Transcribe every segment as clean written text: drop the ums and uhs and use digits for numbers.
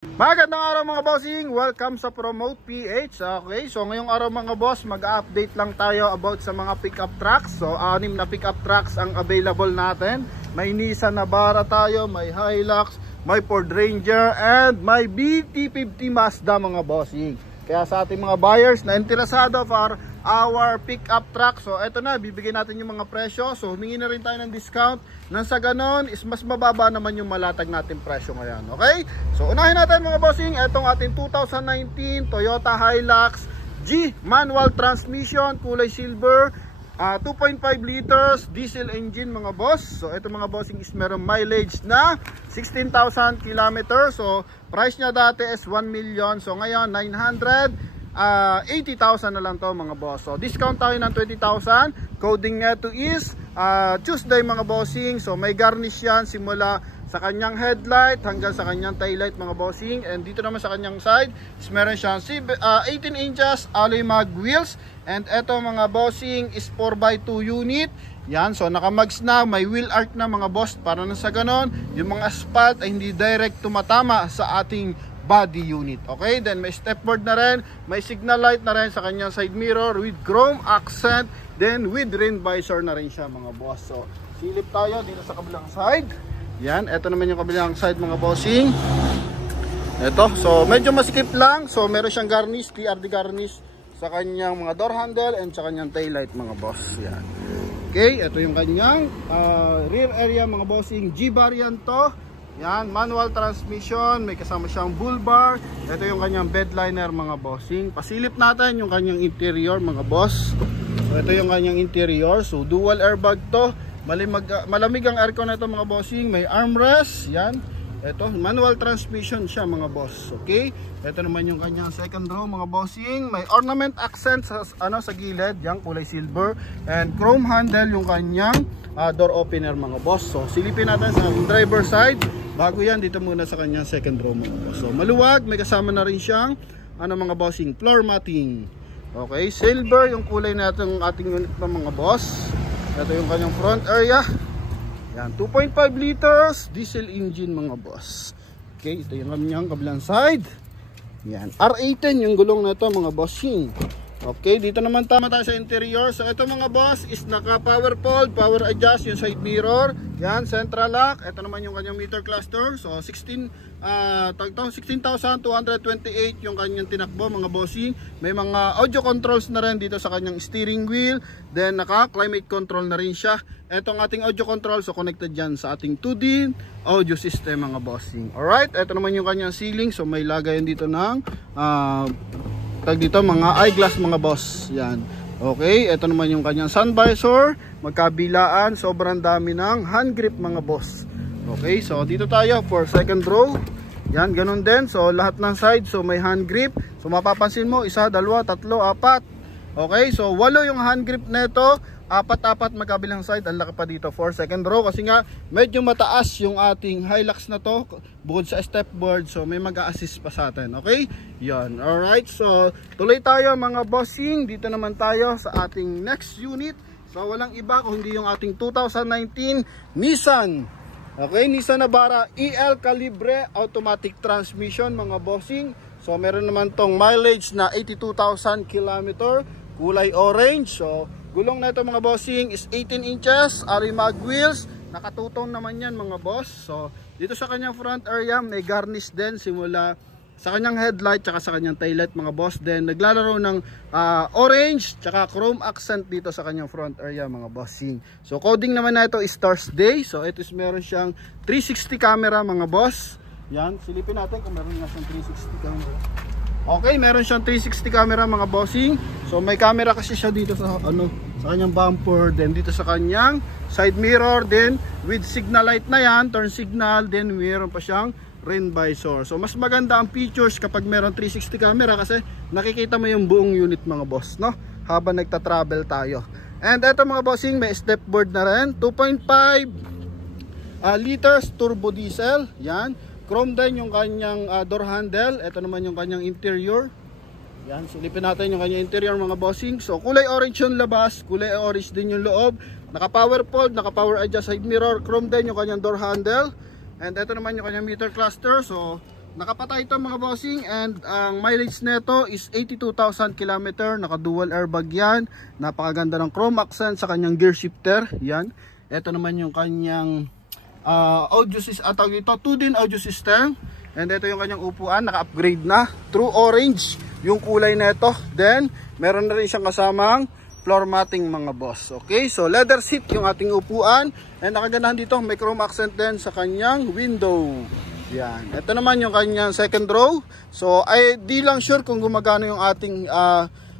Magandang araw mga bossing, welcome sa Promote PH. Okay, so ngayong araw mga boss, mag-update lang tayo about sa mga pickup trucks. So 6 na pickup trucks ang available natin. May Nissan Navara tayo, may Hilux, may Ford Ranger, and may BT50 Mazda mga bossing. Kaya sa ating mga buyers na interesado for our pickup truck, so eto na, bibigyan natin yung mga presyo. So humingi na rin tayo ng discount nang sa ganon is mas mababa naman yung malatag natin presyo ngayon. Okay, so unahin natin mga bossing etong ating 2019 Toyota Hilux G manual transmission, kulay silver, 2.5 liters diesel engine mga boss. So ito mga bossing is meron mileage na 16,000 kilometers. So price niya dati is 1 million, so ngayon 980,000 na lang to mga boss. So discount tayo ng 20,000. Coding neto is Tuesday mga bossing. So may garnish yan simula sa kanyang headlight hanggang sa kanyang taillight mga bossing. And dito naman sa kanyang side is meron siyang 18 inches alloy mag wheels. And eto mga bossing is 4x2 unit. Yan, so nakamags na, may wheel arch na mga boss, para na sa ganon yung mga asphalt ay hindi direct tumatama sa ating body unit. Okay, then may stepboard na rin, may signal light na rin sa kanyang side mirror with chrome accent, then with rain visor na rin siya mga boss. So silip tayo dito sa kabilang side. Yan, eto naman yung kabilang side mga bossing. Eto, so medyo masikip lang. So meron siyang garnish, TRD garnish sa kanyang mga door handle and sa kanyang tail light mga boss. Yan. Okay, ito yung kanyang rear area mga bossing, G variant to. Yan, manual transmission, may kasama siyang bull bar. Ito yung kanyang bed liner mga bossing. Pasilip natin yung kanyang interior mga boss. So ito yung kanyang interior. So dual airbag to. Malamig ang aircon na ito mga bossing. May armrest. Yan. Ito, manual transmission siya mga boss. Okay. Ito naman yung kanyang second row mga bossing. May ornament accent sa sa gilid, yang kulay silver, and chrome handle yung kanyang door opener mga boss. So silipin natin sa driver side. Bago yan, dito muna sa kanyang second row mga boss. So maluwag, may kasama na rin siyang mga bossing, floor matting. Okay, silver yung kulay natin ating unit ng mga boss. Ito yung kanyang front area. Yan, 2.5 liters diesel engine mga boss. Okay, ito yung kanyang kabilang side. Yan, R18 yung gulong na ito mga bossing. Okay, dito naman tama tayo sa interior. So ito mga boss is naka power fold, power adjust yung side mirror. Yan, central lock. Ito naman yung kanyang meter cluster. So 16,228 yung kanyang tinakbo mga bossing. May mga audio controls na rin dito sa kanyang steering wheel. Then naka climate control na rin siya. Etong ating audio control, so connected dyan sa ating 2D audio system mga bossing. Alright, ito naman yung kanyang ceiling. So may lagayan dito ng dito mga eyeglass mga boss. Yan. Okay, ito naman yung kanyang sun visor, magkabilaan, sobrang dami ng hand grip mga boss. Okay, so dito tayo for second row. Yan, ganun din. So lahat ng side, so may hand grip. So mapapansin mo, 1, 2, 3, 4. Okay, so 8 yung hand grip nito. 4 magkabilang side, ang laki pa dito for second row kasi nga medyo mataas yung ating Hilux na to bukod sa stepboard, so may mag-a-assist pa sa atin. Okay, yan. Alright, so tuloy tayo mga bossing. Dito naman tayo sa ating next unit. So walang iba kung hindi yung ating 2019 Nissan. Okay, Nissan Navara EL Calibre automatic transmission mga bossing. So meron naman tong mileage na 82,000 km, kulay orange. So gulong na ito mga bossing is 18 inches, alloy mag wheels, nakatutong naman yan mga boss. So dito sa kanyang front area may garnish din simula sa kanyang headlight tsaka sa kanyang taillight mga boss. Then naglalaro ng orange tsaka chrome accent dito sa kanyang front area mga bossing. So coding naman na ito is Thursday. So ito is meron siyang 360 camera mga boss. Yan, silipin natin kung meron nga siyang 360 camera. Okay, meron siyang 360 camera mga bossing. So may camera kasi siya dito sa sa kanyang bumper, then dito sa kanyang side mirror, then with signal light na yan, turn signal, then meron pa siyang rain visor. So mas maganda ang features kapag meron 360 camera kasi nakikita mo yung buong unit mga boss, no? Habang nagta-travel tayo. And eto mga bossing, may stepboard na rin, 2.5 liters turbo diesel. Yan. Chrome din yung kanyang door handle. Ito naman yung kanyang interior. Yan, silipin natin yung kanyang interior mga bossing. So kulay orange yung labas, kulay orange din yung loob. Naka power fold, naka power adjust side mirror. Chrome din yung kanyang door handle. And ito naman yung kanyang meter cluster. So Nakapatay ito mga bossing, and ang mileage nito is 82,000 km. Naka dual airbag yan. Napakaganda ng chrome accent sa kanyang gear shifter. Yan. Ito naman yung kanyang audio system, ito 2-din audio system. And ito yung kanyang upuan, naka-upgrade na. True orange yung kulay nito. Then meron na rin siyang kasamang floor matting mga boss. Okay, so leather seat yung ating upuan. And nakagandahan dito, may chrome accent din sa kanyang window. Yan. Ito naman yung kanyang second row. So ay di lang sure kung gumagana yung ating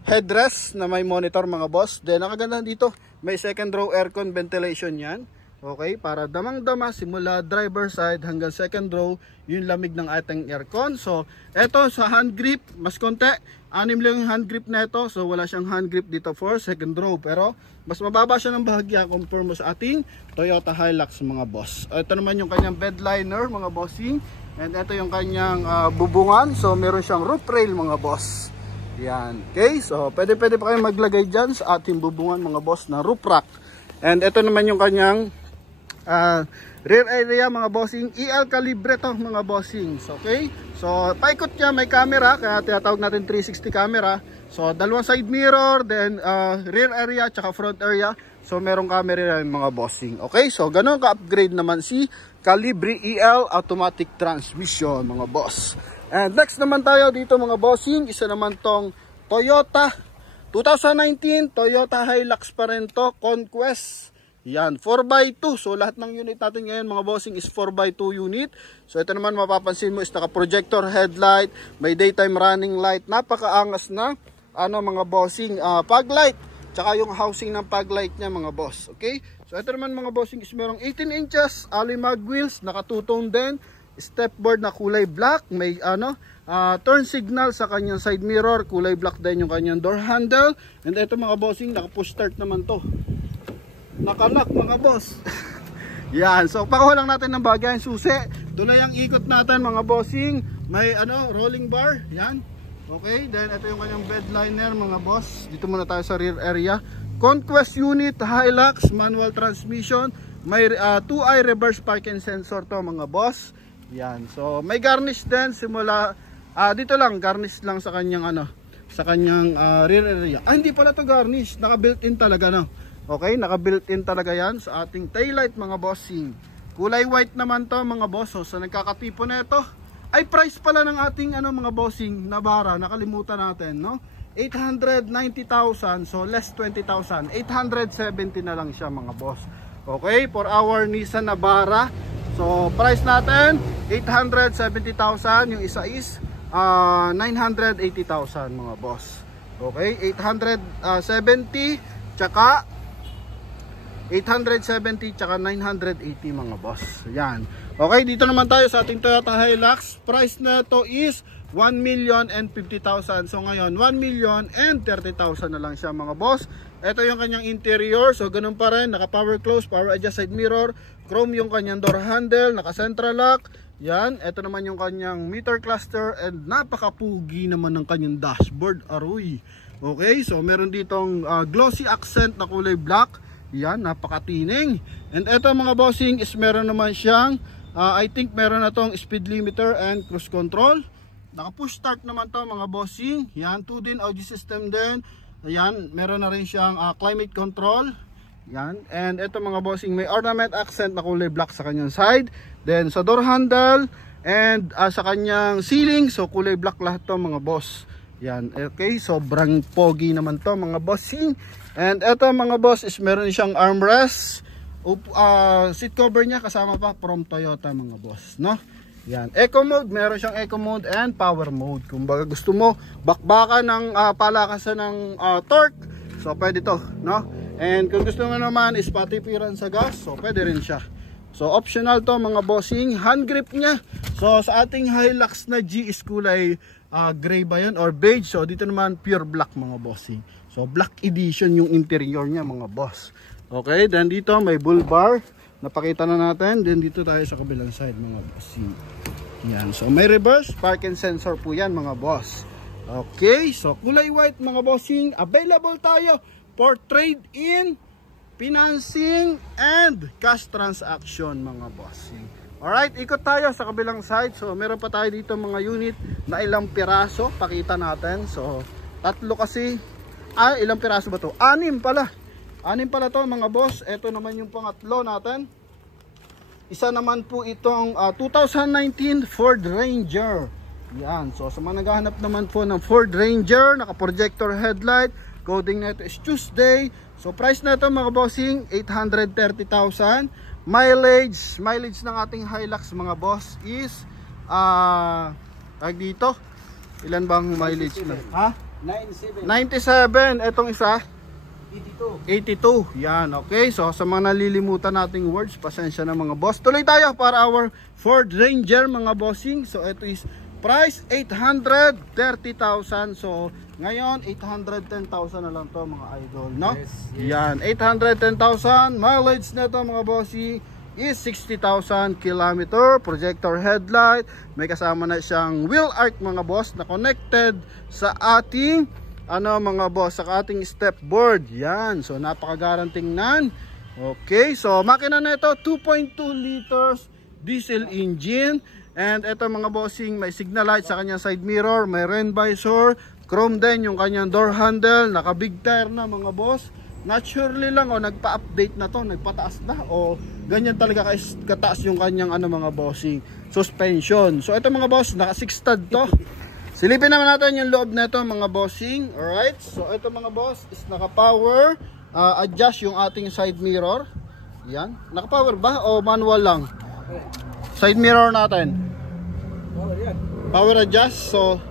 headrest na may monitor mga boss. Then nakagandahan dito, may second row aircon ventilation yan. Okay, para damang-dama simula driver side hanggang second row yung lamig ng ating aircon. So eto sa hand grip, mas konti. 6 lang yung hand grip na ito. So wala siyang hand grip dito for second row. Pero mas mababa siya ng bahagya compare mo sa ating Toyota Hilux mga boss. Ito naman yung kanyang bed liner mga bossing. And ito yung kanyang bubungan. So meron siyang roof rail mga boss. Yan. Okay, so pwede pa kayong maglagay dyan sa ating bubungan mga boss na roof rack. And ito naman yung kanyang rear area mga bossing. EL calibre to mga bossings. Okay, so paikot niya, may camera, kaya tinatawag natin 360 camera. So dalawang side mirror, then rear area tsaka front area. So merong camera rin mga bossing. Okay, so ganun ka-upgrade naman si Calibre EL automatic transmission mga boss. And next naman tayo dito mga bossing, isa naman tong Toyota 2019 Toyota Hilux pa rin to, Conquest. Yan, 4x2. So lahat ng unit natin ngayon mga bossing is 4x2 unit. So ito naman mapapansin mo is naka-projector headlight, may daytime running light, napakaangas na mga bossing fog light, tsaka yung housing ng fog light niya mga boss. Okay? So ito naman mga bossing is merong 18 inches alloy mag wheels, naka two-tone din, stepboard na kulay black, may turn signal sa kanyang side mirror, kulay black din yung kanyang door handle. And ito mga bossing, naka-push start naman to. Nakalock mga boss. Yan, so pakuha lang natin ng bagay ang susi. Tuloy ang ikot natin mga bossing. May rolling bar. Yan. Okay, then ito yung kanyang bed liner mga boss. Dito muna tayo sa rear area. Conquest unit Hilux manual transmission. May 2-eye reverse parking sensor to mga boss. Yan. So may garnish din simula dito lang, garnish lang sa kanyang sa kanyang rear area. Hindi pala to garnish, naka built-in talaga Okay, naka built-in talaga yan sa ating taillight mga bossing. Kulay white naman to mga boss. So nagkakatipo na ito. Ay price pala ng ating mga bossing Navara, nakalimutan natin, no? 890,000, so less 20,000. 870 na lang siya mga boss. Okay, for our Nissan Navara. So price natin 870,000, yung isa is 980,000 mga boss. Okay, 870 tsaka 870 tsaka 980 mga boss. Yan. Okay, dito naman tayo sa ating Toyota Hilux. Price na to is 1,050,000. So ngayon 1,030,000 na lang siya mga boss. Ito yung kanyang interior. So ganun pa rin, naka power close, power adjust side mirror, chrome yung kanyang door handle, naka central lock. Yan, ito naman yung kanyang meter cluster, and napakapugi naman ng kanyang dashboard, aroy. Okay, so meron ditong glossy accent na kulay black. Yan, napakatining. And eto mga bossing is meron naman siyang I think meron na tong speed limiter and cruise control. Naka push start naman to mga bossing. Yan, 2-din audio system din. Ayan, meron na rin siyang climate control. Yan, and eto mga bossing, may ornament accent na kulay black sa kanyang side. Then sa door handle and sa kanyang ceiling, so kulay black lahat to mga boss. Yan, okay, sobrang pogi naman to mga bossing. And eto mga boss is meron siyang armrest, seat cover niya kasama pa from Toyota mga boss, no? Yan, eco mode, meron siyang eco mode and power mode. Kung baga gusto mo bakbakan ng palakasan ng torque, so pwede to, no? And kung gusto mo naman is patipiran sa gas, so pwede rin siya. So optional to mga bossing. Hand grip niya, so sa ating Hilux na G is kulay gray ba yun or beige, so dito naman pure black mga bossing. So black edition yung interior niya mga boss. Okay, then dito may bull bar, napakita na natin. Then dito tayo sa kabilang side mga bossing. Yan, so may reverse parking sensor po yan mga boss. Okay, so kulay white mga bossing. Available tayo for trade-in, financing, and cash transaction mga bossing. Alright, ikot tayo sa kabilang side. So meron pa tayo dito mga unit na ilang piraso, pakita natin. So tatlo kasi, ilang piraso ba to? 6 pala. 6 pala to mga boss. Ito naman yung pangatlo natin. Isa naman po itong 2019 Ford Ranger. Yan, so sa mga naghahanap naman po ng Ford Ranger, naka projector headlight, coding na ito is Tuesday. So price na ito mga bossing, 830,000. Mileage ng ating Hilux mga boss is dito, ilan bang mileage na? Ha? 97. Etong isa 82. Yan, okay. So sa mga nalilimutan nating words, pasensya na mga boss. Tuloy tayo para our Ford Ranger mga bossing. So ito is price 830,000. So ngayon 810,000 na lang to mga idol, no? Yes. Yan, 810,000. Mileage na to mga bossing is 60,000 km. Projector headlight, may kasama na siyang wheel arch mga boss na connected sa ating mga boss, sa ating step board. Yan, so napaka-garanting nan. Okay, so makina na ito 2.2 liters diesel engine. And ito mga bossing, may signal light sa kanyang side mirror, may rain visor, chrome din yung kanyang door handle, naka big tire na mga boss. Naturally lang nagpa-update na to, nagpataas na ganyan talaga kataas yung kanyang mga bossing suspension. So ito mga boss, naka 6 stud to. Silipin naman natin yung loob na ito mga bossing. Alright, so ito mga boss is naka power adjust yung ating side mirror. Yan, naka power ba o manual lang? Side mirror natin power adjust. So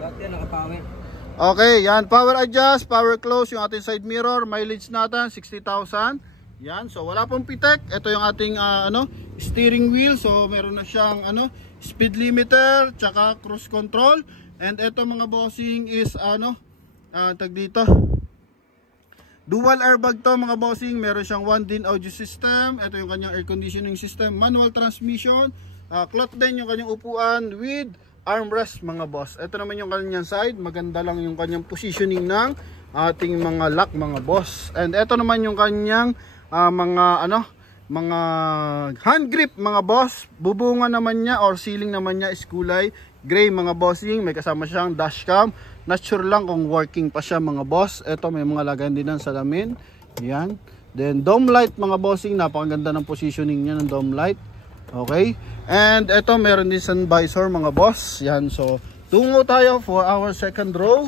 naka-power. Okay, yan, power adjust, power close yung ating side mirror. Mileage natin 60,000. Yan, so wala pong pitek. Ito yung ating steering wheel. So meron na siyang speed limiter, tsaka cruise control. And ito mga bossing is tag dito, dual airbag to mga bossing. Meron siyang 1-din audio system. Ito yung kanyang air conditioning system, manual transmission, cloth din yung kanyang upuan with armrest mga boss. Ito naman yung kanyang side, maganda lang yung kanyang positioning ng ating mga lock mga boss. And ito naman yung kanyang mga hand grip mga boss. Bubungan naman niya or ceiling naman niya is kulay gray mga bossing. May kasama siyang dashcam. Not sure lang kung working pa siya mga boss. Ito may mga lagayan din ng salamin. Yan. Then dome light mga bossing. Napakaganda ng positioning niya ng dome light. Okay. And ito meron din sun visor mga boss. Yan. So tungo tayo for our second row.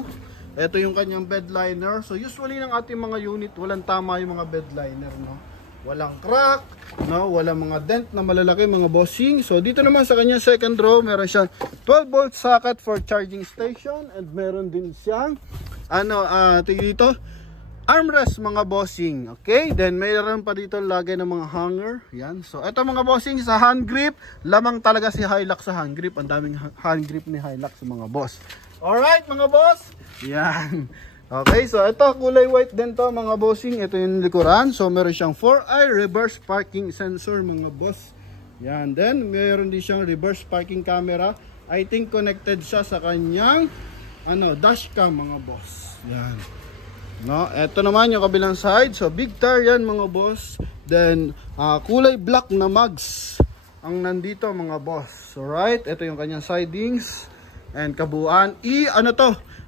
Ito yung kanyang bed liner. So usually ng ating mga unit, walang tama yung mga bed liner, no? Walang crack, no? Walang mga dent na malalaki mga bossing. So dito naman sa kanyang second row, meron siyang 12 volt socket for charging station. And meron din siyang dito, armrest mga bossing. Okay, then mayroon pa dito lagay ng mga hanger. Yan. So ito mga bossing, sa hand grip, lamang talaga si Hilux sa hand grip. Ang daming hand grip ni Hilux mga boss. Alright mga boss. Yan. Okay, so ito kulay white din to mga bossing. Ito yung likuran. So meron siyang 4i reverse parking sensor mga boss. Yan. Then meron din siyang reverse parking camera. I think connected siya sa kanyang dashcam mga boss. Yan. No, ito naman yung kabilang side. So big tire yan mga boss. Then kulay black na mugs ang nandito mga boss. Alright, ito yung kanyang sidings and kabuuan.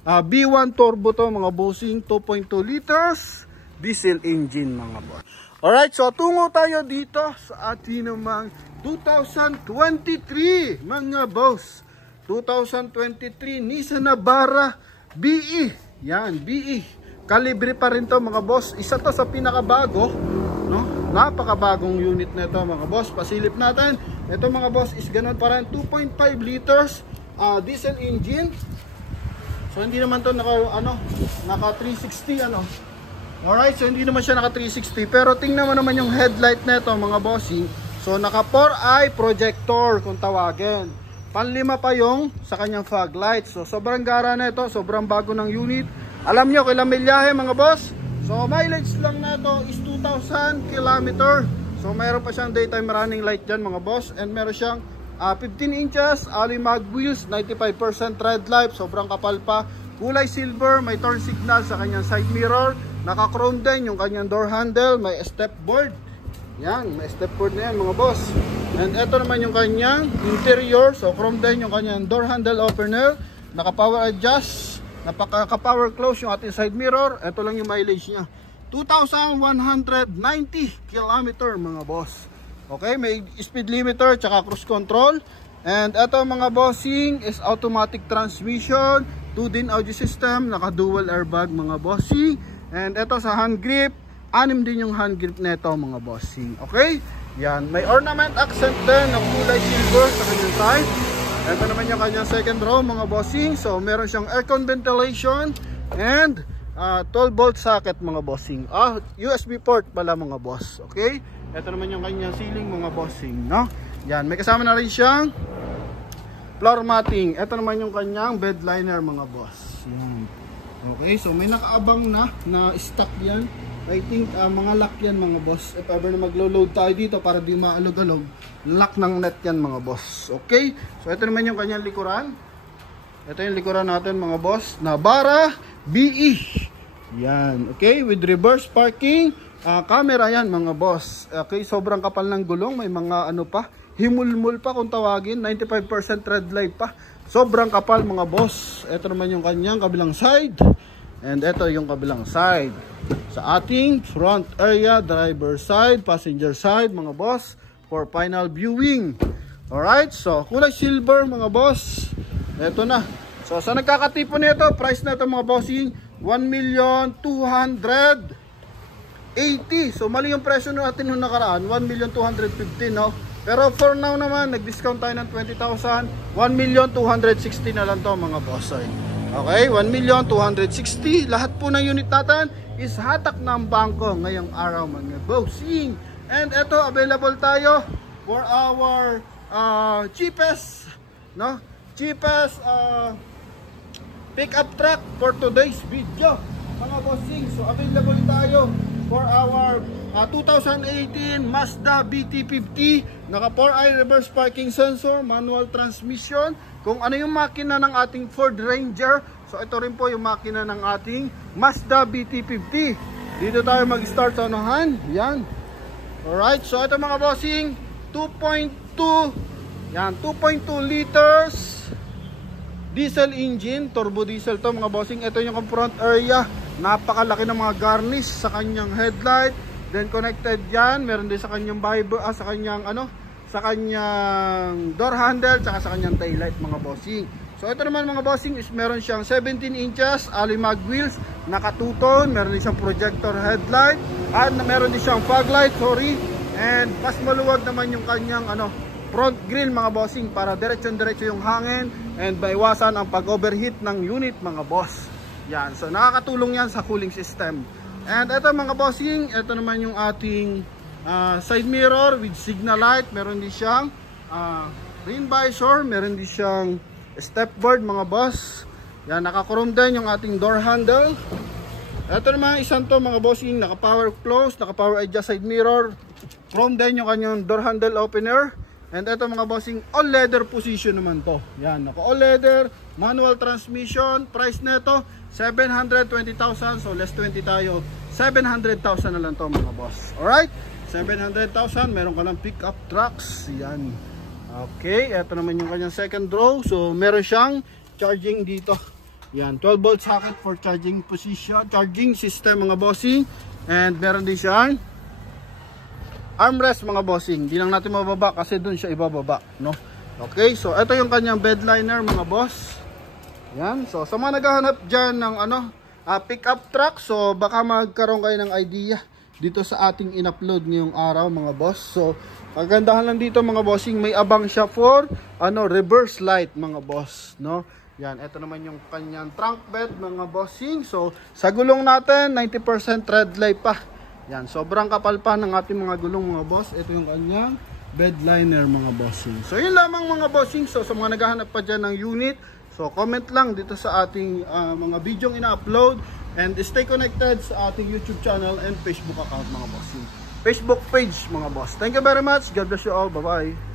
B1 turbo to mga bossing, 2.2 liters diesel engine mga boss. Alright, so tungo tayo dito sa ating namang 2023 mga boss. 2023 Nissan Navara BE. Yan, BE. Kalibre pa rin to mga boss. Isa to sa pinakabago, no? Napakabagong unit na ito mga boss. Pasilip natin. Ito mga boss is ganun pa rin, 2.5 liters diesel engine. So hindi naman to naka 360 Alright, so hindi naman siya naka 360. Pero tingnan mo naman yung headlight na ito mga bossing. So naka 4i projector kung tawagin. Panlima pa yung sa kanyang fog light. So sobrang gara na ito, sobrang bago ng unit. Alam nyo kailang milyahe mga boss. So mileage lang na ito is 2,000 km. So mayroon pa siyang daytime running light dyan mga boss. And meron siyang 15 inches alloy mag wheels, 95% tread life, sobrang kapal pa. Kulay silver, may turn signal sa kanyang side mirror. Naka chrome din yung kanyang door handle. May step board. Yan, may step board na yan mga boss. And ito naman yung kanyang interior. So chrome din yung kanyang door handle opener. Naka power adjust, napaka power close yung ating side mirror. Ito lang yung mileage niya, 2,190 km mga boss. Okay, may speed limiter tsaka cruise control. And ito mga bossing is automatic transmission, 2-din audio system, naka dual airbag mga bossing. And ito sa hand grip, 6 din yung hand grip nito mga bossing. Okay, yan, may ornament accent din na kulay silver sa kanyang side. Ito naman yung kanyang second row mga bossing. So meron siyang aircon ventilation and 12 volt socket mga bossing. USB port pala mga boss. Okay, ito naman yung kanyang ceiling mga bossing, no? Yan, may kasama na rin siyang floor matting. Ito naman yung kanyang bed liner mga boss. Yan. Okay, so may nakaabang na stock yan. I think mga lock yan mga boss. If ever na maglo-load tayo dito para di maalog-alog, lock ng net yan mga boss. Okay, so ito naman yung kanyang likuran. Ito yung likuran natin mga boss, Navara BE. Yan, okay, with reverse parking camera yan mga boss. Okay, sobrang kapal ng gulong, may mga ano pa, himulmul pa kung tawagin, 95% red light pa. Sobrang kapal mga boss. Ito naman yung kanyang kabilang side. And ito yung kabilang side. Sa ating front area, driver side, passenger side mga boss, for final viewing. Alright, so kulay silver mga boss. Ito na. So sa nagkakatipon nito, price na ito mga bossing, 1,280,000. So mali yung presyo natin nung nakaraan, 1,215,000, no? Pero for now naman, nag-discount tayo ng 20,000, 1,260,000 na lang to mga boss. Okay, 1,260,000. Lahat po ng unit natin is hatak ng bangko ngayong araw mga bossing. And ito, available tayo for our cheapest, no? Cheapest pickup truck for today's video mga bossing. So available tayo for our 2018 Mazda BT50, naka 4i reverse parking sensor, manual transmission. Kung ano yung makina ng ating Ford Ranger, so ito rin po yung makina ng ating Mazda BT50. Dito tayo mag-start sa unahan. Yan. Alright, so ito mga bossing, 2.2 yan, 2.2 liters diesel engine, turbo diesel to mga bossing. Ito yung front area, napakalaki ng mga garnish sa kanyang headlight. Then connected yan, meron din sa kanyang sa kanyang sa kanyang door handle, tsaka sa kanyang taillight mga bossing. So ito naman mga bossing is meron siyang 17 inches alimag wheels, naka-two-tone, meron din siyang projector headlight, at meron din siyang fog light, and mas maluwag naman yung kanyang front grille mga bossing, para diretso-diretso yung hangin and maiwasan ang pag-overheat ng unit mga boss. Yan, so nakakatulong yan sa cooling system. And ito mga bossing, ito naman yung ating side mirror with signal light. Meron din siyang rain visor, meron din siyang stepboard mga boss. Yan, naka-chrome din yung ating door handle. Ito naman isang to mga bossing, naka-power close, naka-power adjust side mirror. Chrome din yung kanyang door handle opener. And ito mga bossing, all leather position naman to. Yan, naka all leather, manual transmission. Price nito 720,000, so less 20 tayo, 700,000 na lang to mga boss. Alright, 700,000, meron ka ng pickup trucks. Yan. Okay, ito naman yung kanyang second row. So meron siyang charging dito. Yan, 12 volt socket for charging position, charging system mga bossing. And meron din siyang armrest mga bossing. Hindi lang natin mababa kasi dun siya ibababa, no? Okay, so ito yung kanyang bed liner mga boss. Yan, so sa mga naghahanap dyan ng pick-up truck, so baka magkaroon kayo ng idea dito sa ating in-upload ngayong araw mga boss. So kagandahan lang dito mga bossing, may abang siya for reverse light mga boss, no? Yan, ito naman yung kanyang trunk bed mga bossing. So sa gulong natin 90% red light pa. Yan, sobrang kapal pa ng ating mga gulong mga boss. Ito yung kanyang bed liner mga bossing. So yun lamang mga bossing. So sa mga naghahanap pa dyan ng unit, so comment lang dito sa ating mga video ina-upload, and stay connected sa ating YouTube channel and Facebook account mga bossing. Facebook page mga boss. Thank you very much. God bless you all. Bye bye.